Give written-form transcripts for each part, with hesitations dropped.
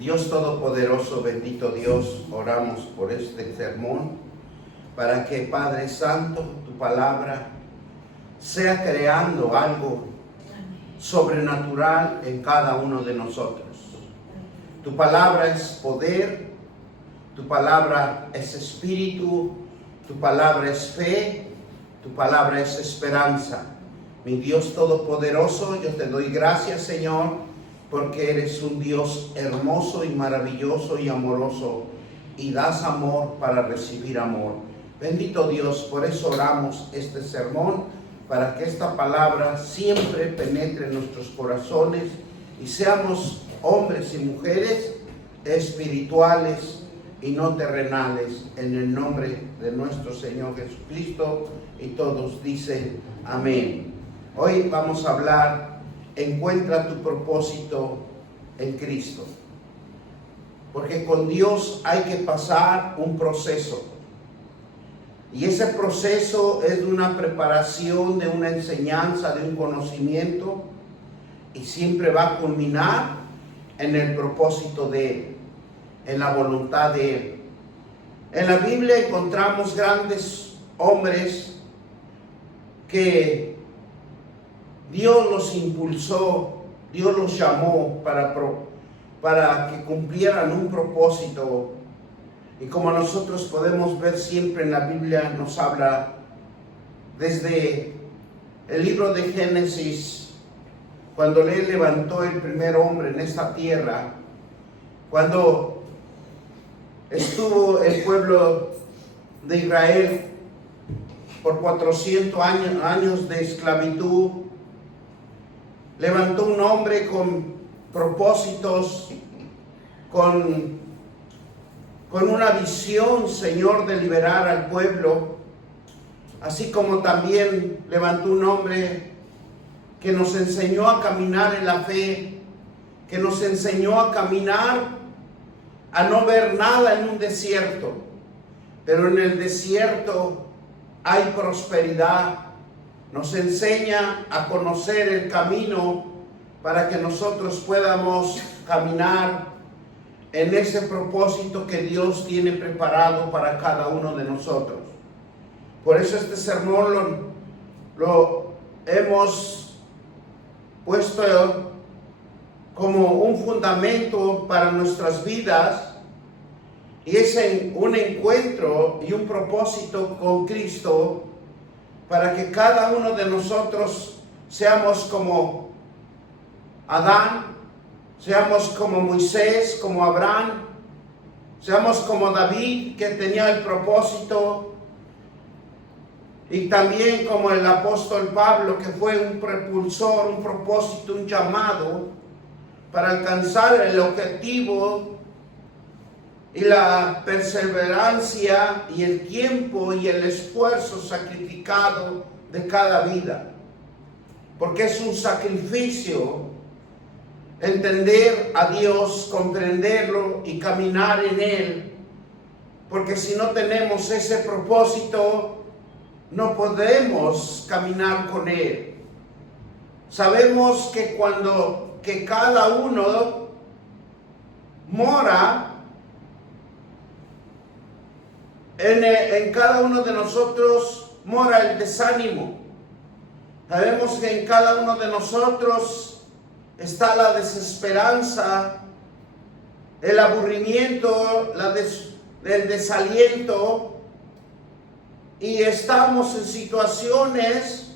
Dios Todopoderoso, bendito Dios, oramos por este sermón para que, Padre Santo, tu palabra sea creando algo sobrenatural en cada uno de nosotros. Tu palabra es poder, tu palabra es espíritu, tu palabra es fe, tu palabra es esperanza. Mi Dios Todopoderoso, yo te doy gracias, Señor, porque eres un Dios hermoso y maravilloso y amoroso, y das amor para recibir amor. Bendito Dios, por eso oramos este sermón, para que esta palabra siempre penetre en nuestros corazones y seamos hombres y mujeres espirituales y no terrenales, en el nombre de nuestro Señor Jesucristo, y todos dicen amén. Hoy vamos a hablar: encuentra tu propósito en Cristo. Porque con Dios hay que pasar un proceso. Y ese proceso es de una preparación, de una enseñanza, de un conocimiento. Y siempre va a culminar en el propósito de Él, en la voluntad de Él. En la Biblia encontramos grandes hombres que Dios los impulsó, Dios los llamó para que cumplieran un propósito. Y como nosotros podemos ver siempre en la Biblia, nos habla desde el libro de Génesis, cuando Él levantó el primer hombre en esta tierra, cuando estuvo el pueblo de Israel por 400 años de esclavitud. Levantó un hombre con propósitos, con una visión, Señor, de liberar al pueblo. Así como también levantó un hombre que nos enseñó a caminar en la fe, que nos enseñó a caminar, a no ver nada en un desierto. Pero en el desierto hay prosperidad. Nos enseña a conocer el camino para que nosotros podamos caminar en ese propósito que Dios tiene preparado para cada uno de nosotros. Por eso este sermón lo hemos puesto como un fundamento para nuestras vidas, y es un encuentro y un propósito con Cristo, para que cada uno de nosotros seamos como Adán, seamos como Moisés, como Abraham, seamos como David, que tenía el propósito, y también como el apóstol Pablo, que fue un propulsor, un propósito, un llamado para alcanzar el objetivo y la perseverancia y el tiempo y el esfuerzo sacrificado de cada vida. Porque es un sacrificio entender a Dios, comprenderlo y caminar en Él. Porque si no tenemos ese propósito, no podemos caminar con Él. Sabemos que que cada uno mora en cada uno de nosotros, mora el desánimo. Sabemos que en cada uno de nosotros está la desesperanza, el aburrimiento, el desaliento, y estamos en situaciones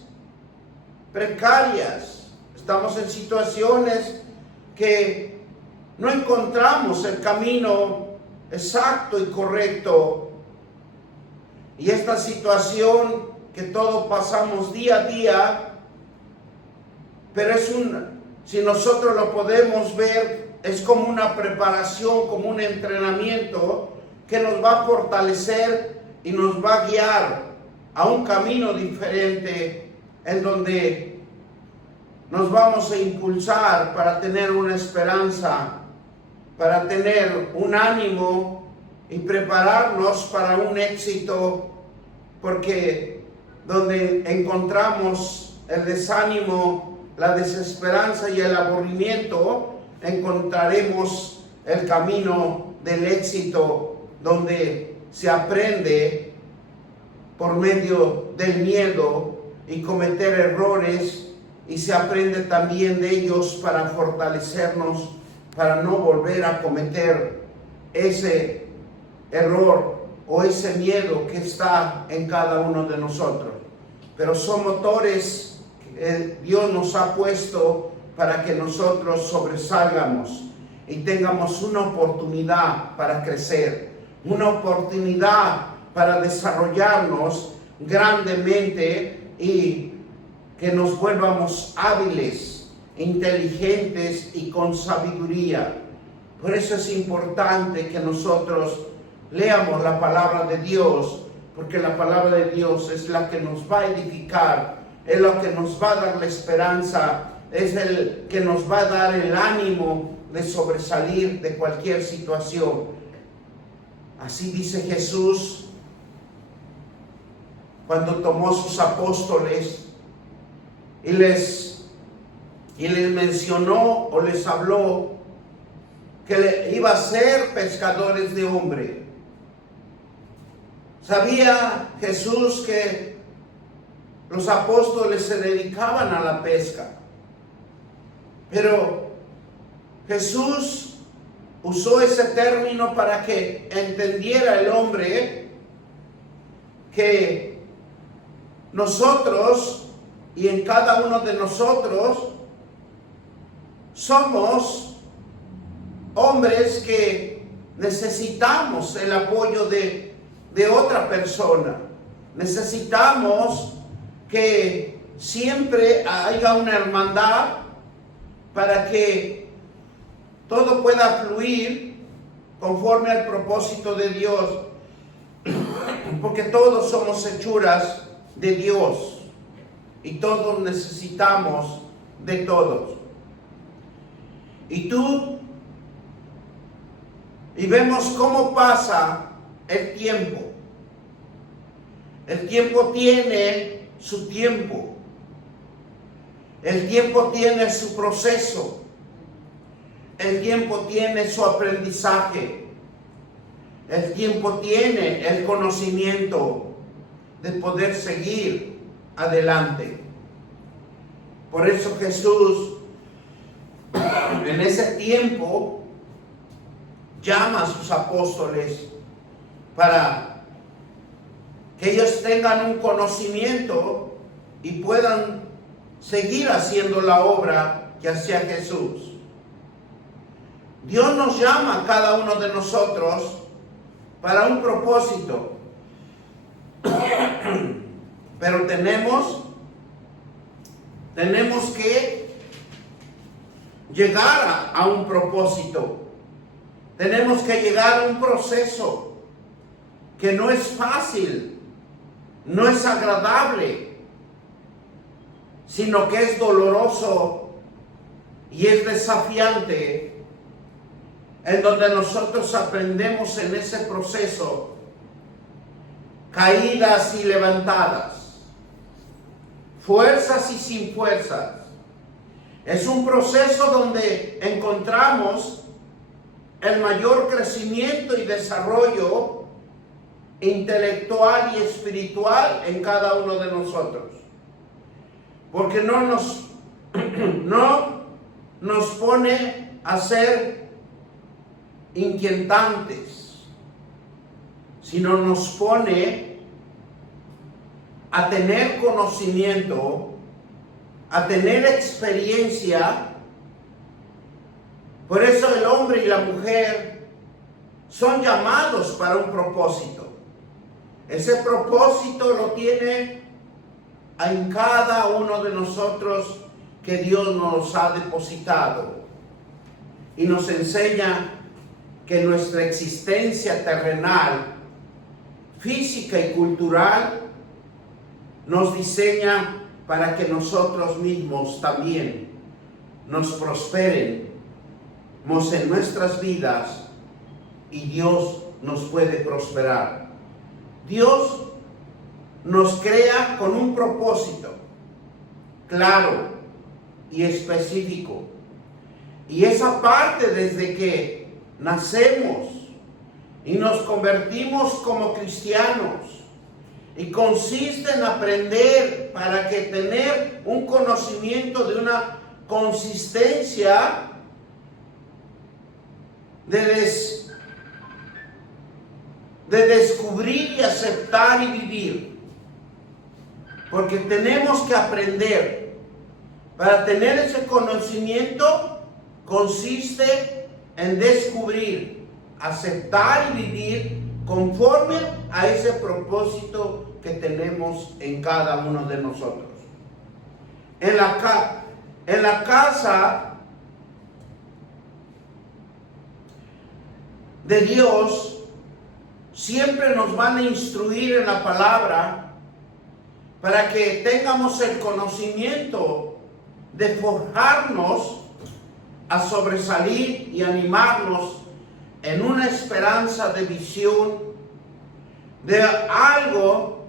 precarias, estamos en situaciones que no encontramos el camino exacto y correcto. Y esta situación que todos pasamos día a día, pero si nosotros lo podemos ver, es como una preparación, como un entrenamiento que nos va a fortalecer y nos va a guiar a un camino diferente, en donde nos vamos a impulsar para tener una esperanza, para tener un ánimo y prepararnos para un éxito, porque donde encontramos el desánimo, la desesperanza y el aburrimiento, encontraremos el camino del éxito, donde se aprende por medio del miedo y cometer errores, y se aprende también de ellos para fortalecernos, para no volver a cometer ese error o ese miedo que está en cada uno de nosotros. Pero son motores que Dios nos ha puesto para que nosotros sobresalgamos y tengamos una oportunidad para crecer, una oportunidad para desarrollarnos grandemente y que nos vuelvamos hábiles, inteligentes y con sabiduría. Por eso es importante que nosotros leamos la palabra de Dios, porque la palabra de Dios es la que nos va a edificar, es lo que nos va a dar la esperanza, es el que nos va a dar el ánimo de sobresalir de cualquier situación. Así dice Jesús cuando tomó sus apóstoles y les mencionó o les habló que iba a ser pescadores de hombre. Sabía Jesús que los apóstoles se dedicaban a la pesca, pero Jesús usó ese término para que entendiera el hombre que nosotros y en cada uno de nosotros somos hombres que necesitamos el apoyo de otra persona. Necesitamos que siempre haya una hermandad para que todo pueda fluir conforme al propósito de Dios, porque todos somos hechuras de Dios y todos necesitamos de todos. Y vemos cómo pasa el tiempo. El tiempo tiene su tiempo. El tiempo tiene su proceso. El tiempo tiene su aprendizaje. El tiempo tiene el conocimiento de poder seguir adelante. Por eso Jesús en ese tiempo llama a sus apóstoles para que ellos tengan un conocimiento y puedan seguir haciendo la obra que hacía Jesús. Dios nos llama a cada uno de nosotros para un propósito, pero tenemos que llegar a un propósito. Tenemos que llegar a un proceso que no es fácil, no es agradable, sino que es doloroso y es desafiante, en donde nosotros aprendemos en ese proceso caídas y levantadas, fuerzas y sin fuerzas. Es un proceso donde encontramos el mayor crecimiento y desarrollo intelectual y espiritual en cada uno de nosotros. Porque no nos pone a ser inquietantes, sino nos pone a tener conocimiento, a tener experiencia. Por eso el hombre y la mujer son llamados para un propósito. Ese propósito lo tiene en cada uno de nosotros que Dios nos ha depositado. Y nos enseña que nuestra existencia terrenal, física y cultural, nos diseña para que nosotros mismos también nos prosperemos en nuestras vidas y Dios nos puede prosperar. Dios nos crea con un propósito claro y específico. Y esa parte desde que nacemos y nos convertimos como cristianos. Y consiste en aprender para que tener un conocimiento de una consistencia de descubrir y aceptar y vivir. Porque tenemos que aprender. Para tener ese conocimiento consiste en descubrir, aceptar y vivir conforme a ese propósito que tenemos en cada uno de nosotros. En la casa de Dios siempre nos van a instruir en la palabra para que tengamos el conocimiento de forjarnos a sobresalir y animarnos en una esperanza de visión de algo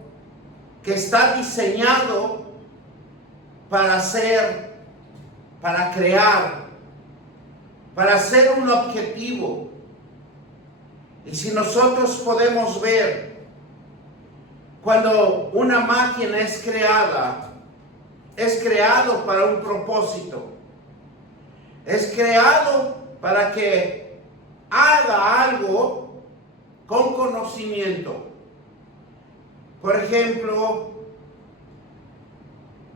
que está diseñado para ser, para crear, para ser un objetivo. Y si nosotros podemos ver, cuando una máquina es creada, es creado para un propósito. Es creado para que haga algo con conocimiento. Por ejemplo,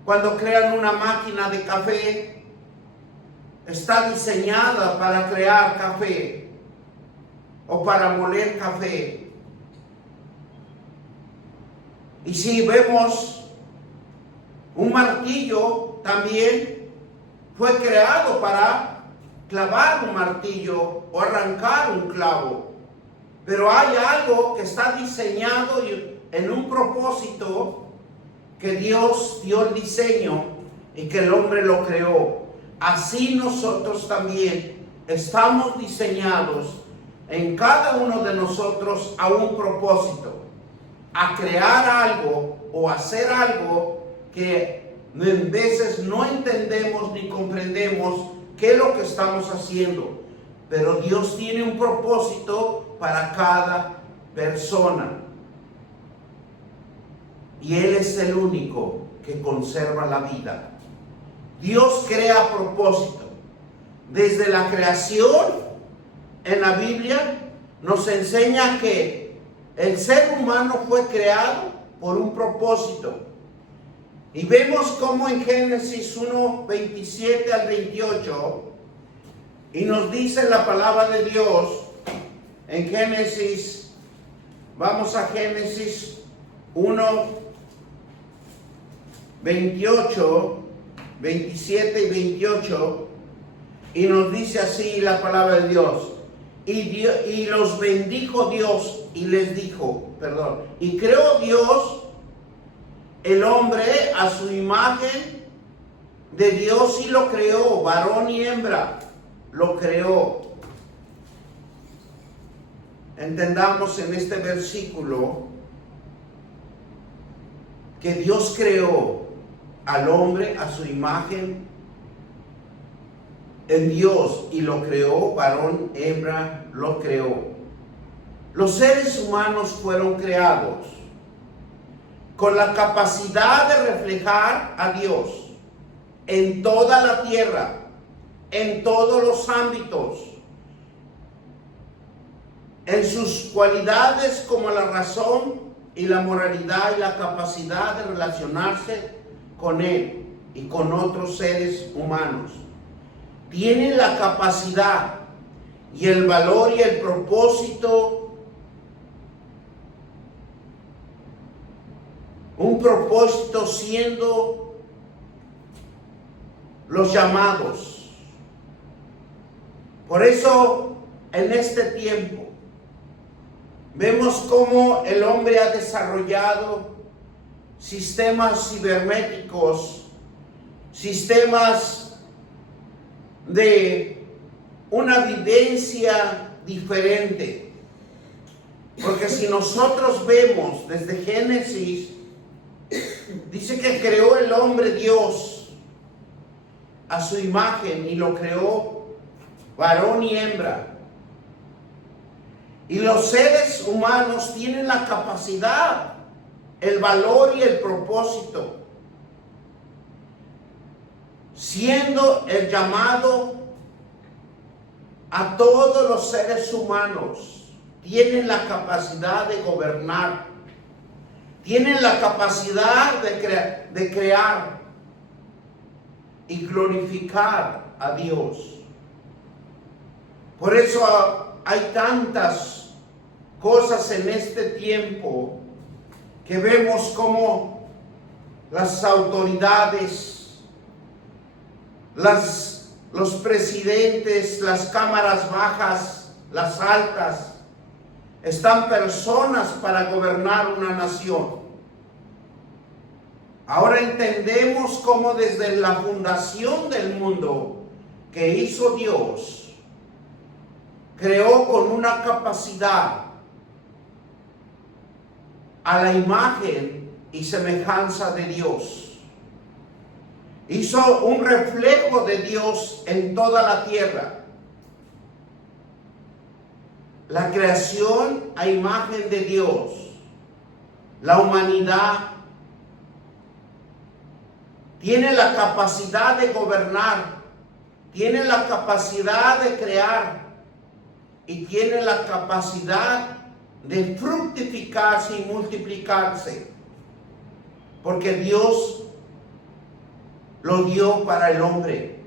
cuando crean una máquina de café, está diseñada para crear café o para moler café. Y si vemos un martillo, también fue creado para clavar un martillo o arrancar un clavo. Pero hay algo que está diseñado en un propósito que Dios dio el diseño y que el hombre lo creó. Así nosotros también estamos diseñados en cada uno de nosotros a un propósito, a crear algo o hacer algo que en veces no entendemos ni comprendemos qué es lo que estamos haciendo. Pero Dios tiene un propósito para cada persona. Y Él es el único que conserva la vida. Dios crea a propósito. Desde la creación, en la Biblia, nos enseña que el ser humano fue creado por un propósito. Y vemos cómo en Génesis 1, 27 al 28, y nos dice la palabra de Dios, en Génesis, vamos a Génesis 1, 28, 27 y 28, y nos dice así la palabra de Dios. Y los bendijo Dios y les dijo, y creó Dios el hombre a su imagen de Dios y lo creó, varón y hembra, lo creó. Entendamos en este versículo que Dios creó al hombre a su imagen en Dios y lo creó, varón, hembra, lo creó. Los seres humanos fueron creados con la capacidad de reflejar a Dios en toda la tierra, en todos los ámbitos, en sus cualidades como la razón y la moralidad y la capacidad de relacionarse con Él y con otros seres humanos. Tienen la capacidad y el valor y el propósito, un propósito siendo los llamados. Por eso, en este tiempo, vemos cómo el hombre ha desarrollado sistemas cibernéticos, sistemas de una vivencia diferente. Porque si nosotros vemos desde Génesis, dice que creó el hombre Dios a su imagen y lo creó varón y hembra. Y los seres humanos tienen la capacidad, el valor y el propósito, siendo el llamado a todos los seres humanos. Tienen la capacidad de gobernar, tienen la capacidad de crear y glorificar a Dios. Por eso hay tantas cosas en este tiempo que vemos como las autoridades, los presidentes, las cámaras bajas, las altas, están personas para gobernar una nación. Ahora entendemos cómo desde la fundación del mundo que hizo Dios, creó con una capacidad a la imagen y semejanza de Dios. Hizo un reflejo de Dios en toda la tierra. La creación a imagen de Dios, la humanidad tiene la capacidad de gobernar, tiene la capacidad de crear y tiene la capacidad de fructificarse y multiplicarse, porque Dios lo dio para el hombre,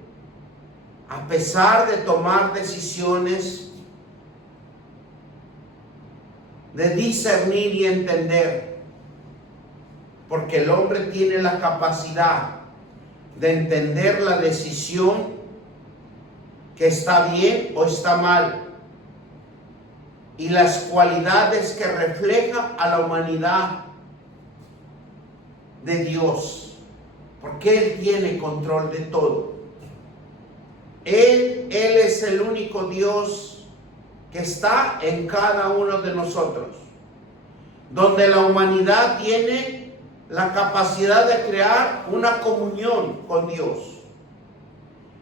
a pesar de tomar decisiones, de discernir y entender, porque el hombre tiene la capacidad de entender la decisión que está bien o está mal, y las cualidades que refleja a la humanidad de Dios, porque Él tiene control de todo. Él es el único Dios que está en cada uno de nosotros, donde la humanidad tiene la capacidad de crear una comunión con Dios,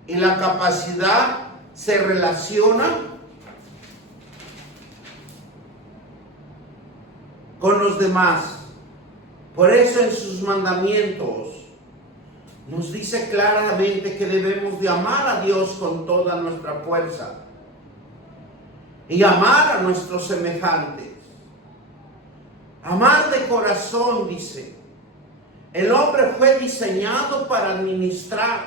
y la capacidad se relaciona con los demás. Por eso en sus mandamientos nos dice claramente que debemos de amar a Dios con toda nuestra fuerza y amar a nuestros semejantes. Amar de corazón, dice. El hombre fue diseñado para administrar.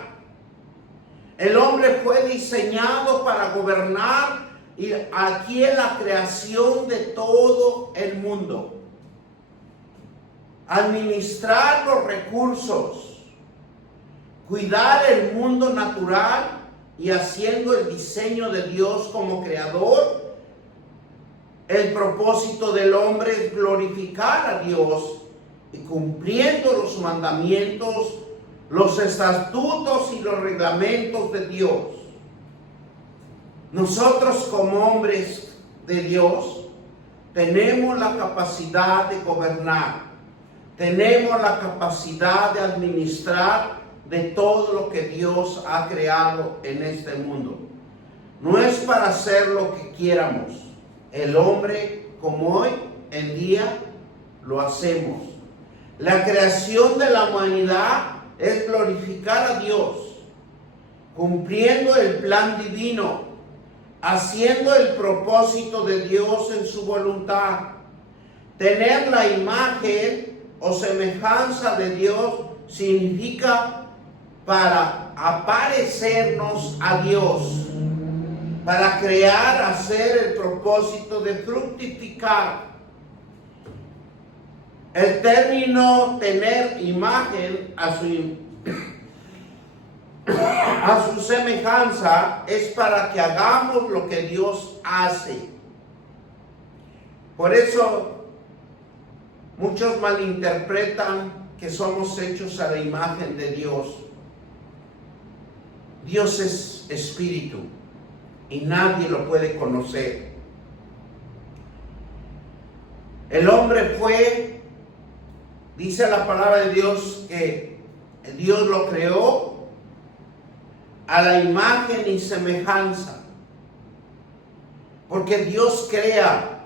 El hombre fue diseñado para gobernar, y aquí en la creación de todo el mundo. Administrar los recursos, cuidar el mundo natural y haciendo el diseño de Dios como creador. El propósito del hombre es glorificar a Dios y cumpliendo los mandamientos, los estatutos y los reglamentos de Dios. Nosotros como hombres de Dios tenemos la capacidad de gobernar, tenemos la capacidad de administrar de todo lo que Dios ha creado en este mundo. No es para hacer lo que quieramos. El hombre, como hoy en día, lo hacemos. La creación de la humanidad es glorificar a Dios, cumpliendo el plan divino, haciendo el propósito de Dios en su voluntad. Tener la imagen o semejanza de Dios significa para aparecernos a Dios, para crear, hacer el propósito de fructificar. El término tener imagen a su semejanza es para que hagamos lo que Dios hace. Por eso muchos malinterpretan que somos hechos a la imagen de Dios. Dios es espíritu y nadie lo puede conocer. El hombre fue, dice la palabra de Dios, que Dios lo creó a la imagen y semejanza. Porque Dios crea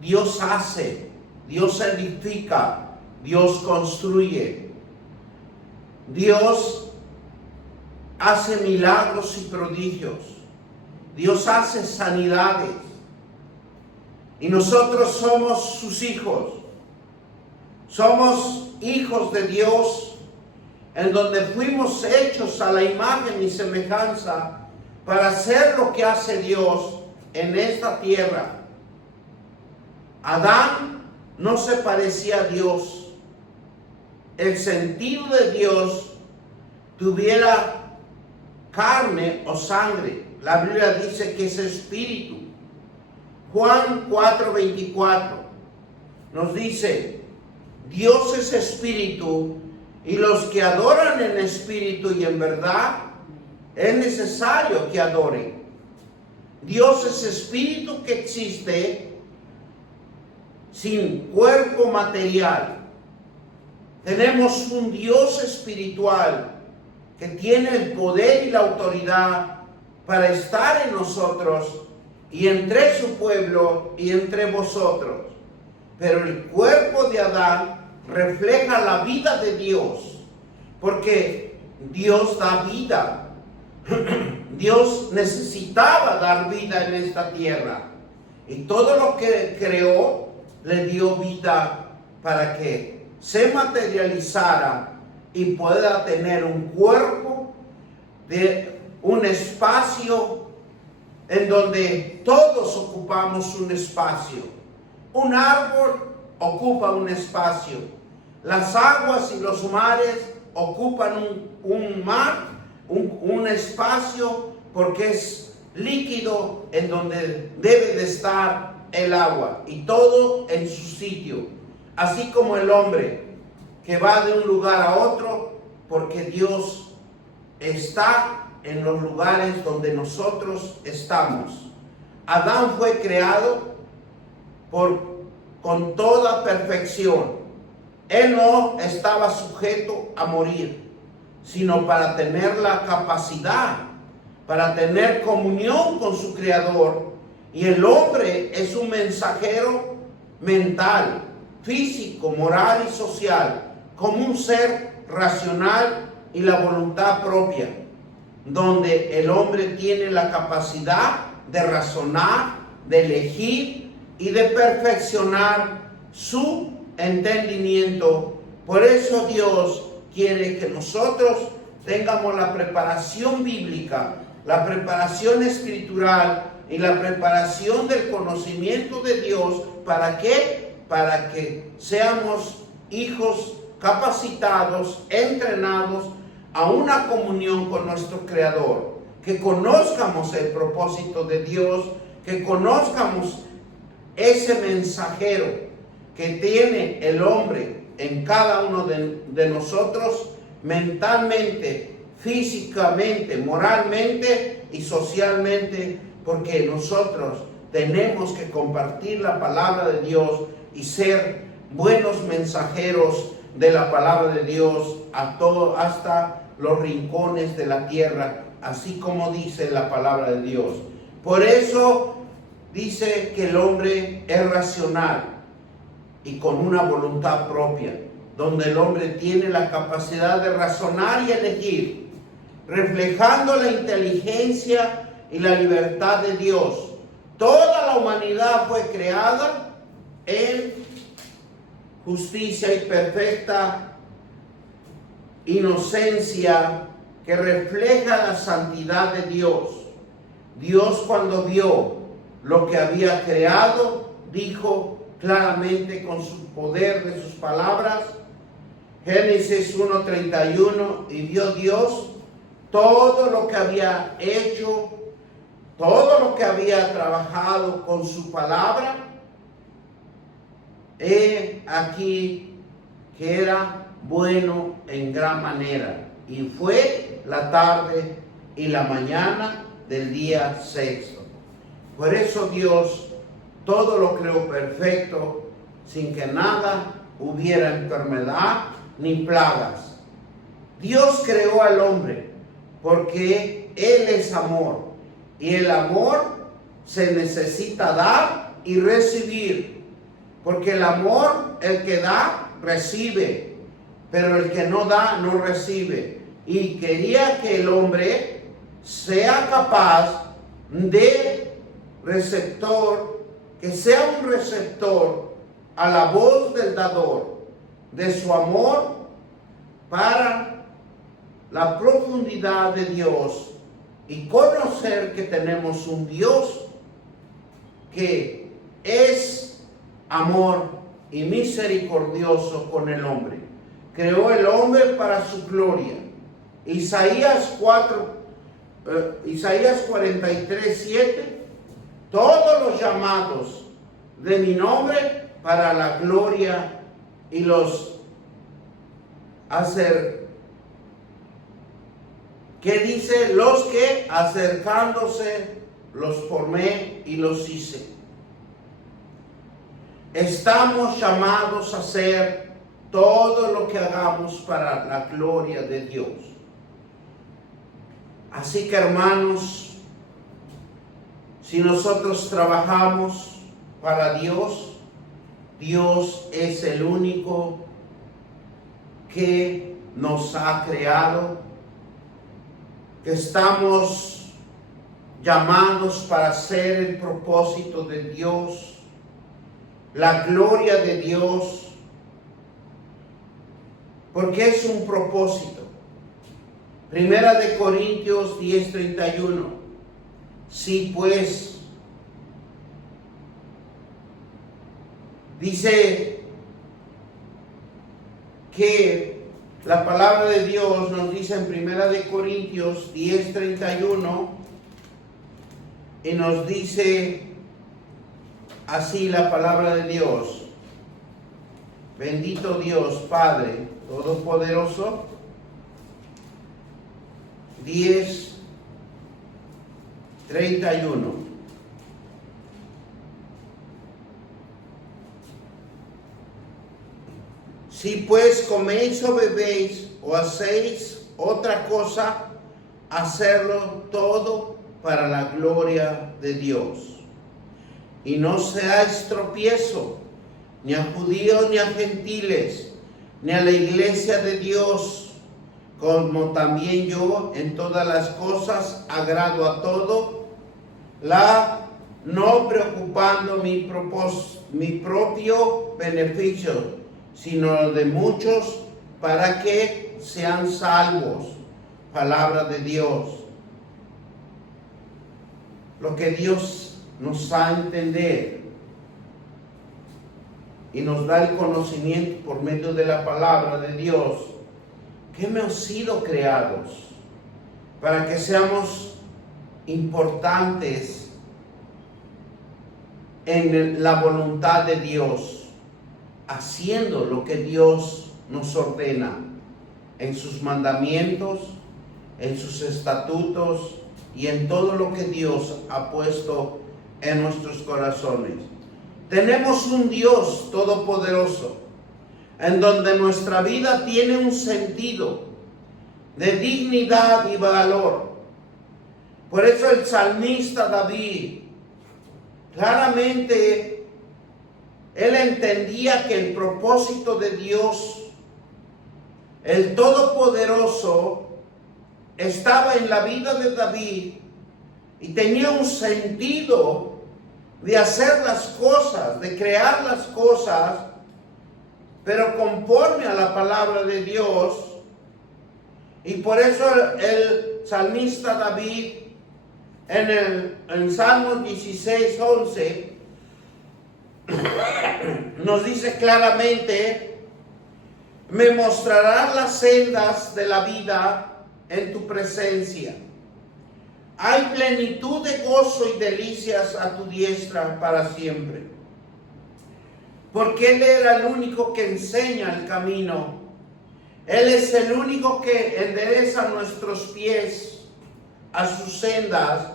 Dios hace, Dios edifica, Dios construye. Dios hace milagros y prodigios. Dios hace sanidades. Y nosotros somos sus hijos. Somos hijos de Dios, en donde fuimos hechos a la imagen y semejanza para hacer lo que hace Dios en esta tierra. Adán no se parecía a Dios. El sentido de Dios tuviera carne o sangre. La Biblia dice que es espíritu. Juan 4:24 nos dice: Dios es espíritu, y los que adoran en espíritu y en verdad, es necesario que adoren. Dios es espíritu que existe sin cuerpo material. Tenemos un Dios espiritual que tiene el poder y la autoridad para estar en nosotros y entre su pueblo y entre vosotros. Pero el cuerpo de Adán refleja la vida de Dios, porque Dios da vida. Dios necesitaba dar vida en esta tierra, y todo lo que creó le dio vida para que se materializara y pueda tener un cuerpo de un espacio en donde todos ocupamos un espacio. Un árbol ocupa un espacio. Las aguas y los mares ocupan un espacio, porque es líquido en donde debe de estar el agua, y todo en su sitio. Así como el hombre que va de un lugar a otro, porque Dios está en los lugares donde nosotros estamos. Adán fue creado con toda perfección. Él no estaba sujeto a morir, sino para tener la capacidad, para tener comunión con su Creador. Y el hombre es un mensajero mental, físico, moral y social, como un ser racional y la voluntad propia, donde el hombre tiene la capacidad de razonar, de elegir y de perfeccionar su entendimiento. Por eso Dios quiere que nosotros tengamos la preparación bíblica, la preparación escritural y la preparación del conocimiento de Dios. ¿Para qué? Para que seamos hijos capacitados, entrenados a una comunión con nuestro Creador, que conozcamos el propósito de Dios, que conozcamos ese mensajero que tiene el hombre en cada uno de nosotros, mentalmente, físicamente, moralmente y socialmente, porque nosotros tenemos que compartir la palabra de Dios y ser buenos mensajeros de la palabra de Dios hasta los rincones de la tierra, así como dice la palabra de Dios. Por eso dice que el hombre es racional y con una voluntad propia, donde el hombre tiene la capacidad de razonar y elegir, reflejando la inteligencia y la libertad de Dios. Toda la humanidad fue creada en justicia y perfecta inocencia que refleja la santidad de Dios. Dios, cuando vio lo que había creado, dijo claramente con su poder de sus palabras, Génesis 1:31, y vio Dios todo lo que había hecho, todo lo que había trabajado con su palabra. He aquí que era bueno en gran manera, y fue la tarde y la mañana del día sexto. Por eso Dios todo lo creó perfecto, sin que nada hubiera enfermedad ni plagas. Dios creó al hombre porque Él es amor, y el amor se necesita dar y recibir. Porque el amor, el que da, recibe, pero el que no da, no recibe. Y quería que el hombre sea capaz de receptor, que sea un receptor a la voz del dador, de su amor para la profundidad de Dios y conocer que tenemos un Dios que es amor y misericordioso con el hombre. Creó el hombre para su gloria. Isaías 43:7, todos los llamados de mi nombre para la gloria y los ¿qué dice? Los que acercándose los formé y los hice. Estamos llamados a hacer todo lo que hagamos para la gloria de Dios. Así que, hermanos, si nosotros trabajamos para Dios, Dios es el único que nos ha creado, que estamos llamados para hacer el propósito de Dios, la gloria de Dios, porque es un propósito. Primera de Corintios 10:31. Sí, pues, dice que la palabra de Dios nos dice en Primera de Corintios 10:31 y nos dice así la palabra de Dios. Bendito Dios, Padre Todopoderoso. 10:31. Si pues coméis o bebéis o hacéis otra cosa, hacerlo todo para la gloria de Dios. Y no seáis tropiezo, ni a judíos ni a gentiles, ni a la iglesia de Dios, como también yo en todas las cosas agrado a todo, no preocupando mi propio beneficio, sino de muchos, para que sean salvos. Palabra de Dios. Lo que Dios nos da a entender y nos da el conocimiento por medio de la palabra de Dios, que hemos sido creados para que seamos importantes en la voluntad de Dios, haciendo lo que Dios nos ordena en sus mandamientos, en sus estatutos y en todo lo que Dios ha puesto en nuestros corazones. Tenemos un Dios todopoderoso, en donde nuestra vida tiene un sentido de dignidad y valor. Por eso el salmista David, claramente, él entendía que el propósito de Dios, el Todopoderoso, estaba en la vida de David y tenía un sentido de hacer las cosas, de crear las cosas, pero conforme a la palabra de Dios. Y por eso el salmista David en Salmos 16:11 nos dice claramente: me mostrarás las sendas de la vida en tu presencia. Hay plenitud de gozo y delicias a tu diestra para siempre. Porque Él era el único que enseña el camino. Él es el único que endereza nuestros pies a sus sendas.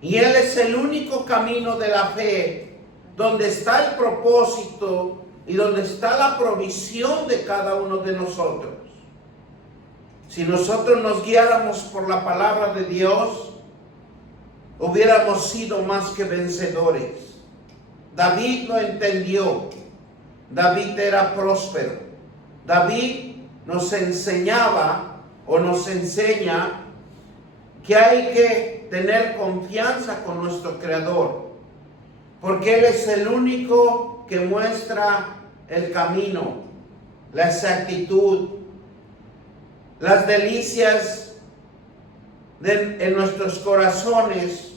Y Él es el único camino de la fe, donde está el propósito y donde está la provisión de cada uno de nosotros. Si nosotros nos guiáramos por la palabra de Dios, hubiéramos sido más que vencedores. David lo entendió. David era próspero. David nos enseñaba o nos enseña que hay que tener confianza con nuestro Creador, porque Él es el único que muestra el camino, la exactitud, las delicias en nuestros corazones,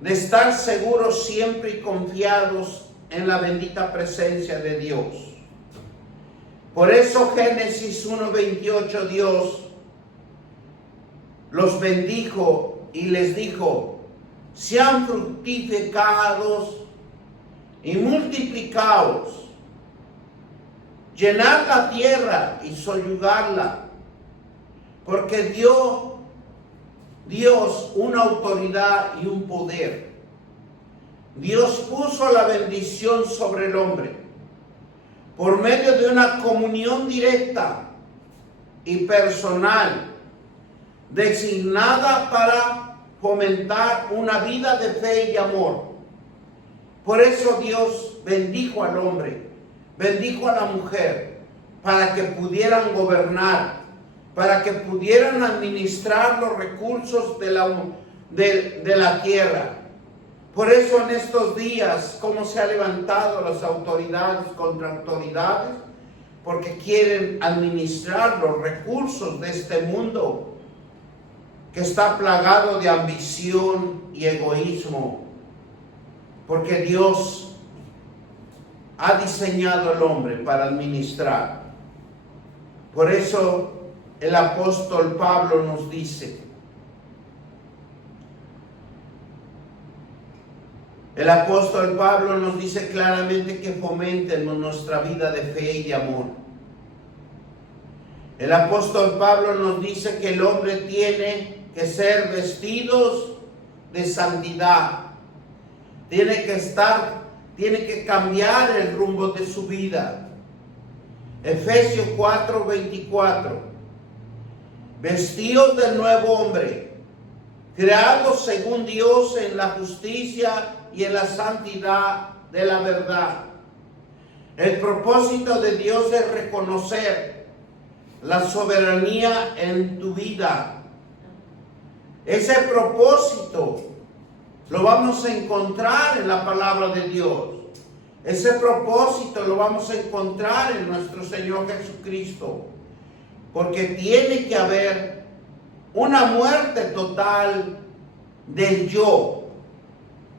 de estar seguros siempre y confiados en la bendita presencia de Dios. Por eso Génesis 1:28, Dios los bendijo y les dijo: sean fructificados y multiplicaos, llenad la tierra y soyugarla, porque dio Dios una autoridad y un poder. Dios puso la bendición sobre el hombre por medio de una comunión directa y personal, designada para fomentar una vida de fe y amor. Por eso Dios bendijo al hombre, bendijo a la mujer, para que pudieran gobernar, para que pudieran administrar los recursos de la tierra. Por eso en estos días, cómo se han levantado las autoridades contra autoridades, porque quieren administrar los recursos de este mundo que está plagado de ambición y egoísmo, porque Dios ha diseñado al hombre para administrar. Por eso el apóstol Pablo nos dice, claramente que fomentemos nuestra vida de fe y de amor. El apóstol Pablo nos dice que el hombre tiene que ser vestidos de santidad. Tiene que cambiar el rumbo de su vida. Efesios 4:24. Vestidos del nuevo hombre, creados según Dios en la justicia y en la santidad de la verdad. El propósito de Dios es reconocer la soberanía en tu vida. Ese propósito lo vamos a encontrar en la palabra de Dios. Ese propósito lo vamos a encontrar en nuestro Señor Jesucristo. Porque tiene que haber una muerte total del yo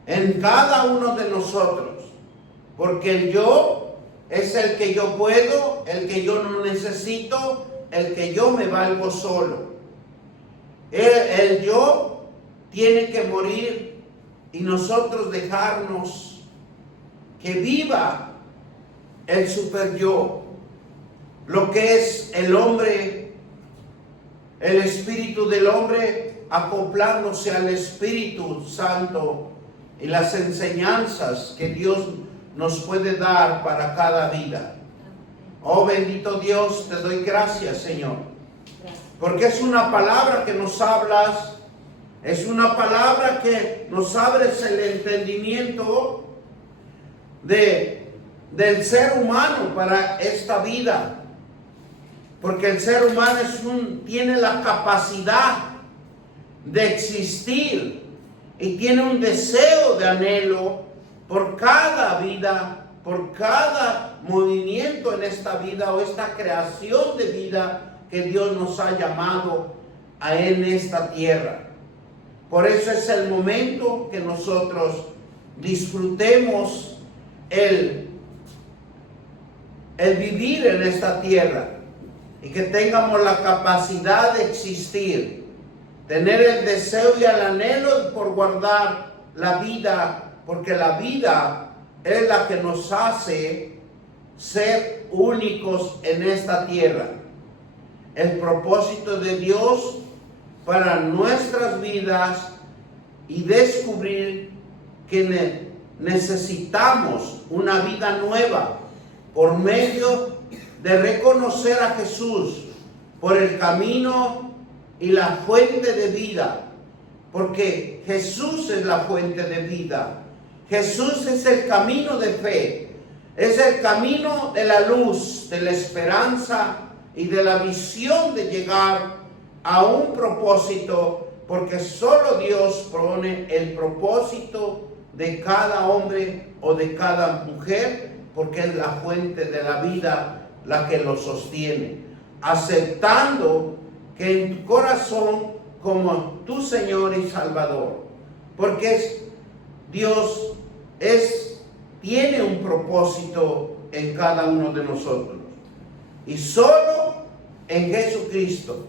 en cada uno de nosotros. Porque el yo es el que yo puedo, el que yo no necesito, el que yo me valgo solo. El yo tiene que morir y nosotros dejarnos que viva el super yo. Lo que es el hombre, el espíritu del hombre, acoplándose al Espíritu Santo y las enseñanzas que Dios nos puede dar para cada vida. Oh bendito Dios, te doy gracias, Señor, porque es una palabra que nos hablas, es una palabra que nos abres el entendimiento del ser humano para esta vida. Porque el ser humano tiene la capacidad de existir y tiene un deseo de anhelo por cada vida, por cada movimiento en esta vida o esta creación de vida que Dios nos ha llamado en esta tierra. Por eso es el momento que nosotros disfrutemos el vivir en esta tierra. Y que tengamos la capacidad de existir, tener el deseo y el anhelo por guardar la vida, porque la vida es la que nos hace ser únicos en esta tierra. El propósito de Dios para nuestras vidas y descubrir que necesitamos una vida nueva por medio de reconocer a Jesús por el camino y la fuente de vida, porque Jesús es la fuente de vida. Jesús es el camino de fe, es el camino de la luz, de la esperanza y de la visión de llegar a un propósito, porque solo Dios pone el propósito de cada hombre o de cada mujer, porque es la fuente de la vida la que lo sostiene, aceptando que en tu corazón como tu Señor y Salvador, porque Dios tiene un propósito en cada uno de nosotros, y solo en Jesucristo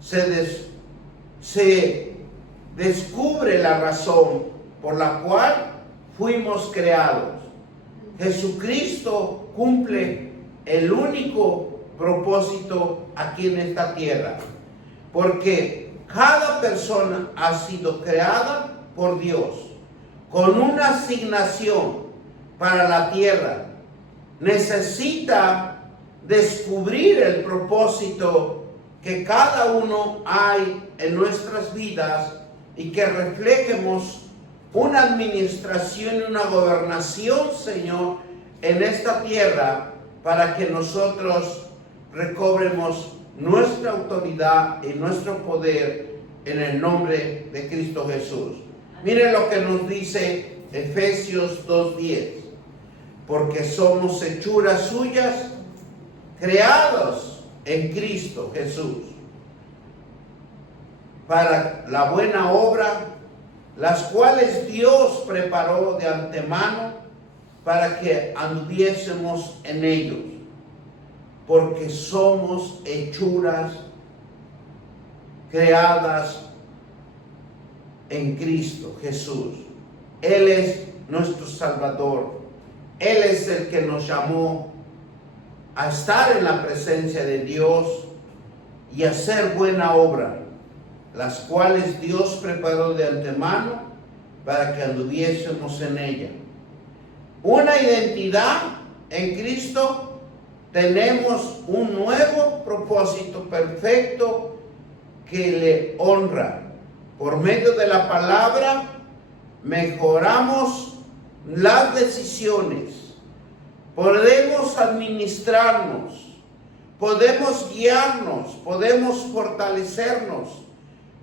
se descubre la razón por la cual fuimos creados. Jesucristo cumple el único propósito aquí en esta tierra, porque cada persona ha sido creada por Dios con una asignación para la tierra. Necesita descubrir el propósito que cada uno hay en nuestras vidas y que reflejemos una administración y una gobernación, Señor, en esta tierra, para que nosotros recobremos nuestra autoridad y nuestro poder en el nombre de Cristo Jesús. Miren lo que nos dice Efesios 2:10. Porque somos hechuras suyas, creados en Cristo Jesús, para la buena obra, las cuales Dios preparó de antemano para que anduviésemos en ellos, porque somos hechuras creadas en Cristo Jesús. Él es nuestro Salvador. Él es el que nos llamó a estar en la presencia de Dios y a hacer buena obra, las cuales Dios preparó de antemano para que anduviésemos en ella. Una identidad en Cristo, tenemos un nuevo propósito perfecto que le honra. Por medio de la palabra mejoramos las decisiones, podemos administrarnos, podemos guiarnos, podemos fortalecernos,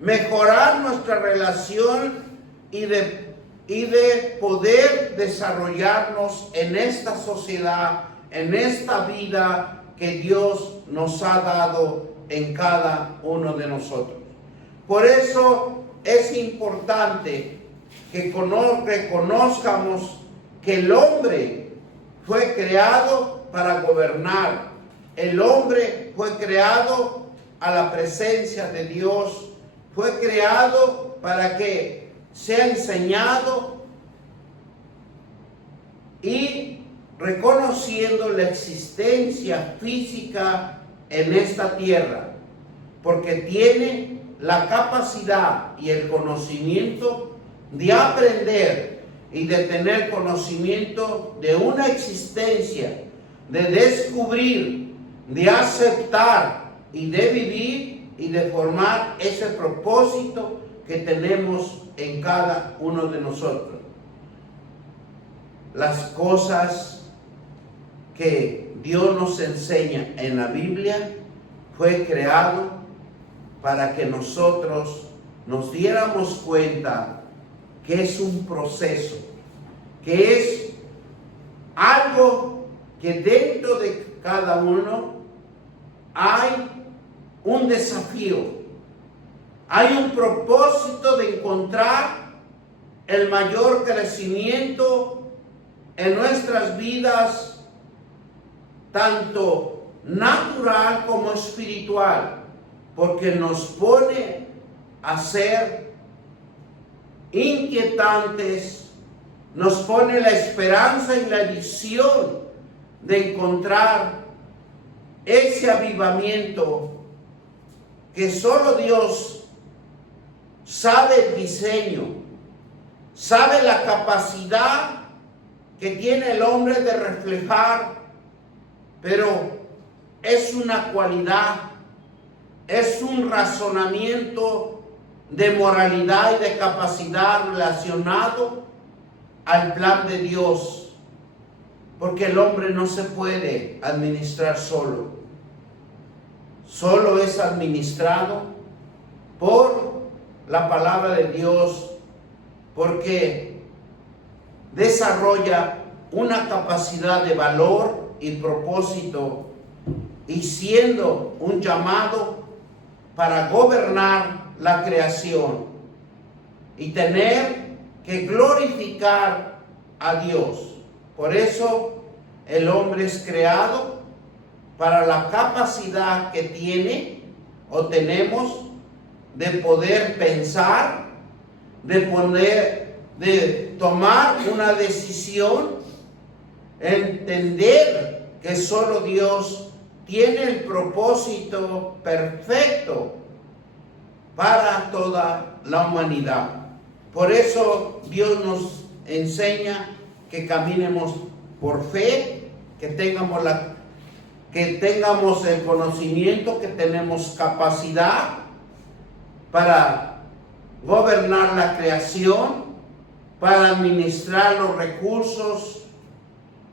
mejorar nuestra relación y de poder desarrollarnos en esta sociedad, en esta vida que Dios nos ha dado en cada uno de nosotros. Por eso es importante que reconozcamos que el hombre fue creado para gobernar. El hombre fue creado a la presencia de Dios. Fue creado para que sea enseñado y reconociendo la existencia física en esta tierra, porque tiene la capacidad y el conocimiento de aprender y de tener conocimiento de una existencia, de descubrir, de aceptar y de vivir y de formar ese propósito que tenemos en cada uno de nosotros. Las cosas que Dios nos enseña en la Biblia fue creado para que nosotros nos diéramos cuenta que es un proceso, que es algo que dentro de cada uno hay un desafío, hay un propósito de encontrar el mayor crecimiento en nuestras vidas, tanto natural como espiritual, porque nos pone a ser inquietantes, nos pone la esperanza y la visión de encontrar ese avivamiento que solo Dios sabe el diseño, sabe la capacidad que tiene el hombre de reflejar, pero es una cualidad, es un razonamiento de moralidad y de capacidad relacionado al plan de Dios, porque el hombre no se puede administrar solo. Solo es administrado por la palabra de Dios, porque desarrolla una capacidad de valor y propósito, y siendo un llamado para gobernar la creación y tener que glorificar a Dios. Por eso el hombre es creado para la capacidad que tiene o tenemos de poder pensar, de tomar una decisión, entender que solo Dios tiene el propósito perfecto para toda la humanidad. Por eso Dios nos enseña que caminemos por fe, que tengamos el conocimiento, que tenemos capacidad para gobernar la creación, para administrar los recursos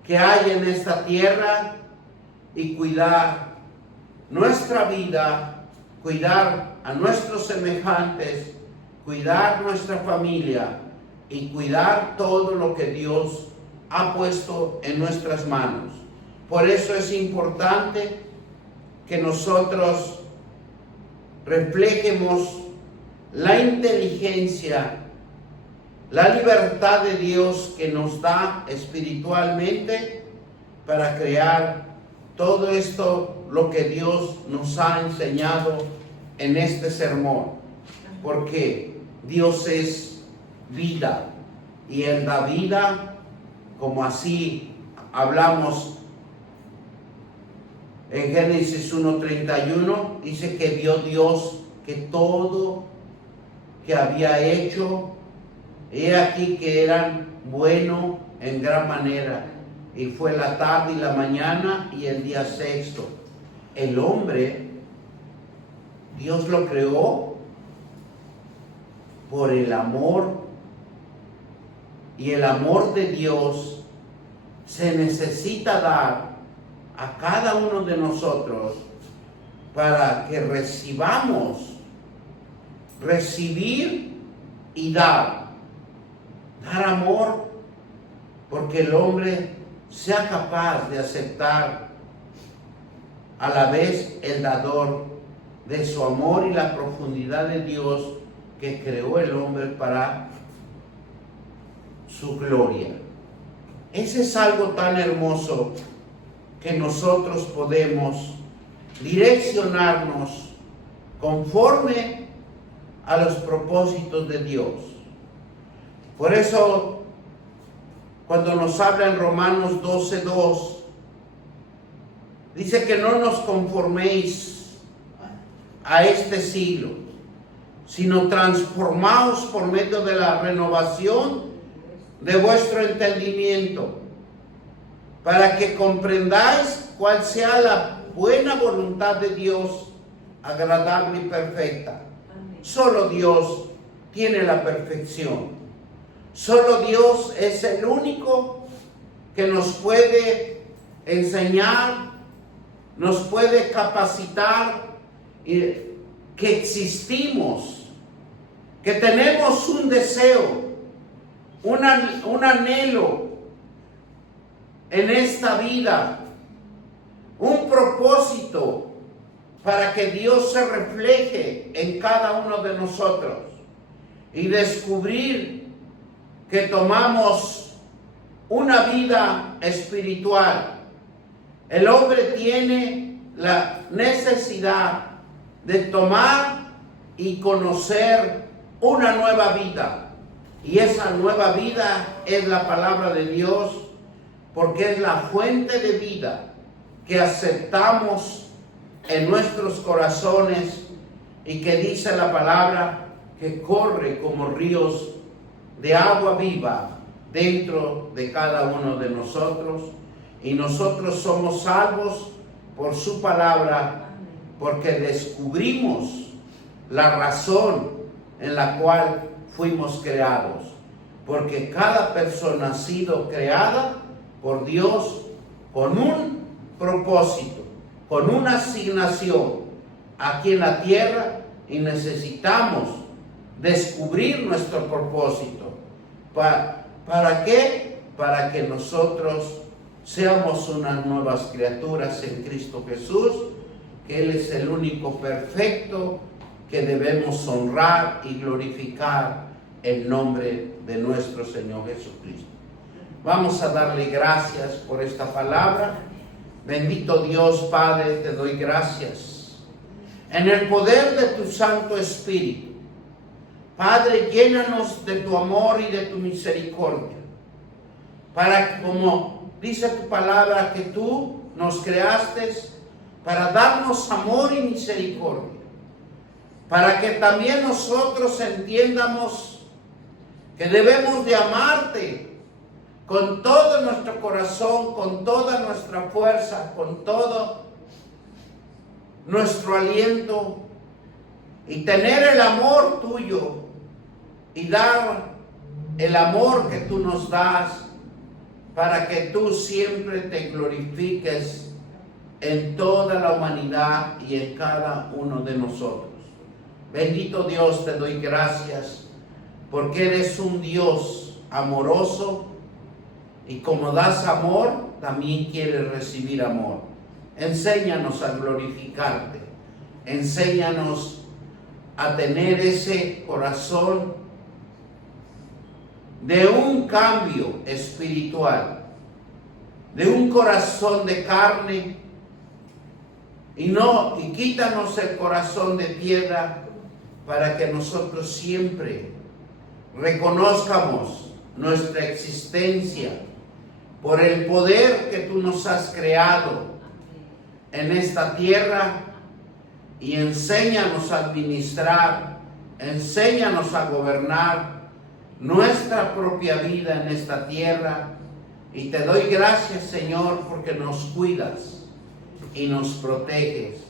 que hay en esta tierra y cuidar nuestra vida, cuidar a nuestros semejantes, cuidar nuestra familia y cuidar todo lo que Dios ha puesto en nuestras manos. Por eso es importante que nosotros reflejemos la inteligencia, la libertad de Dios que nos da espiritualmente para crear todo esto, lo que Dios nos ha enseñado en este sermón. Porque Dios es vida y Él da vida, como así hablamos en Génesis 1:31, dice que vio Dios que todo que había hecho, he aquí que eran bueno en gran manera, y fue la tarde y la mañana y el día sexto. El hombre, Dios lo creó por el amor, y el amor de Dios se necesita dar a cada uno de nosotros para que recibir y dar amor, porque el hombre sea capaz de aceptar a la vez el dador de su amor y la profundidad de Dios que creó el hombre para su gloria. Ese es algo tan hermoso que nosotros podemos direccionarnos conforme a los propósitos de Dios. Por eso, cuando nos habla en Romanos 12:2, dice que no nos conforméis a este siglo, sino transformaos por medio de la renovación de vuestro entendimiento, para que comprendáis cuál sea la buena voluntad de Dios, agradable y perfecta. Solo Dios tiene la perfección. Solo Dios es el único que nos puede enseñar, nos puede capacitar, que existimos, que tenemos un deseo, un anhelo en esta vida, un propósito para que Dios se refleje en cada uno de nosotros y descubrir que tomamos una vida espiritual. El hombre tiene la necesidad de tomar y conocer una nueva vida, y esa nueva vida es la palabra de Dios, porque es la fuente de vida que aceptamos en nuestros corazones y que dice la palabra que corre como ríos de agua viva dentro de cada uno de nosotros, y nosotros somos salvos por su palabra, porque descubrimos la razón en la cual fuimos creados. porque cada persona ha sido creada por Dios con un propósito, con una asignación aquí en la tierra, y necesitamos descubrir nuestro propósito. ¿Para qué? Para que nosotros seamos unas nuevas criaturas en Cristo Jesús, que Él es el único perfecto que debemos honrar y glorificar el nombre de nuestro Señor Jesucristo. Vamos a darle gracias por esta palabra. Bendito Dios, Padre, te doy gracias. En el poder de tu Santo Espíritu, Padre, llénanos de tu amor y de tu misericordia, para que, como dice tu palabra, que tú nos creaste para darnos amor y misericordia, para que también nosotros entiendamos que debemos de amarte con todo nuestro corazón, con toda nuestra fuerza, con todo nuestro aliento, y tener el amor tuyo y dar el amor que tú nos das, para que tú siempre te glorifiques en toda la humanidad y en cada uno de nosotros. Bendito Dios, te doy gracias porque eres un Dios amoroso, y como das amor, también quieres recibir amor. Enséñanos a glorificarte, enséñanos a tener ese corazón de un cambio espiritual, de un corazón de carne, y quítanos el corazón de piedra, para que nosotros siempre reconozcamos nuestra existencia por el poder que tú nos has creado en esta tierra, y enséñanos a administrar, enséñanos a gobernar nuestra propia vida en esta tierra. Y te doy gracias, Señor, porque nos cuidas y nos proteges,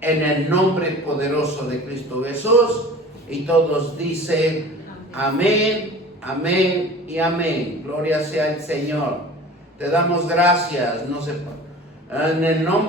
en el nombre poderoso de Cristo Jesús. Y todos dicen amén, amén y amén. Gloria sea el Señor. Te damos gracias, en el nombre